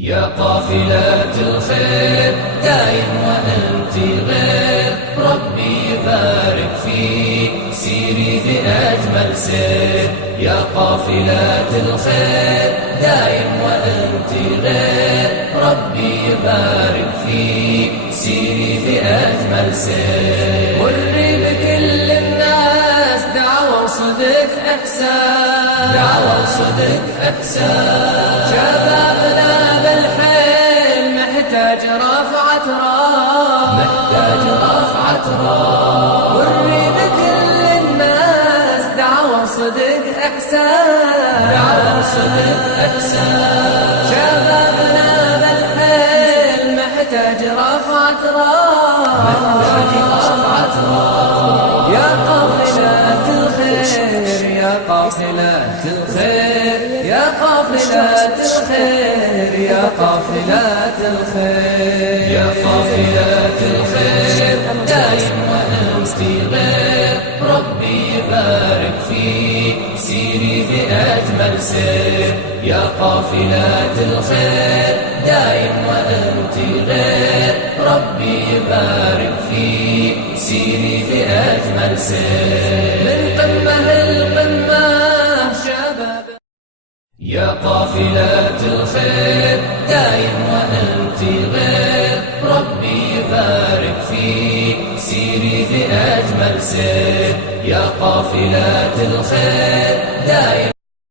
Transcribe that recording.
يا قافلة الخير دايم وأنت غير، ربي يبارك فيك سيري بأجمل سير. يا قافلة الخير دايم وأنت غير، ربي يبارك فيك سيري بأجمل سير. وري لكل الناس دعوة وصدق إحسان، دعوة وصدق إحسان. شبابنا بالحيل محتاج رفعة راس، محتاج رفعة راس. وري لكل الناس دعوة وصدق إحسان، دعوة وصدق إحسان. شبابنا بالحيل محتاج رفعة راس، محتاج رفعة راس. يا قافلة الخير، يا قافلة الخير، يا قافلة الخير، يا قافلة الخير. يا قافلة الخير دايم وأنت غير، ربي يبارك فيك سيري بأجمل سير. يا قافلة الخير دايم وأنت غير، ربي يبارك فيك سيري بأجمل سير. من قمة القمة شباب. يا قافلة الخير دايم وأنت غير، ربي يبارك فيك سيري بأجمل سير. يا قافلة الخير دايم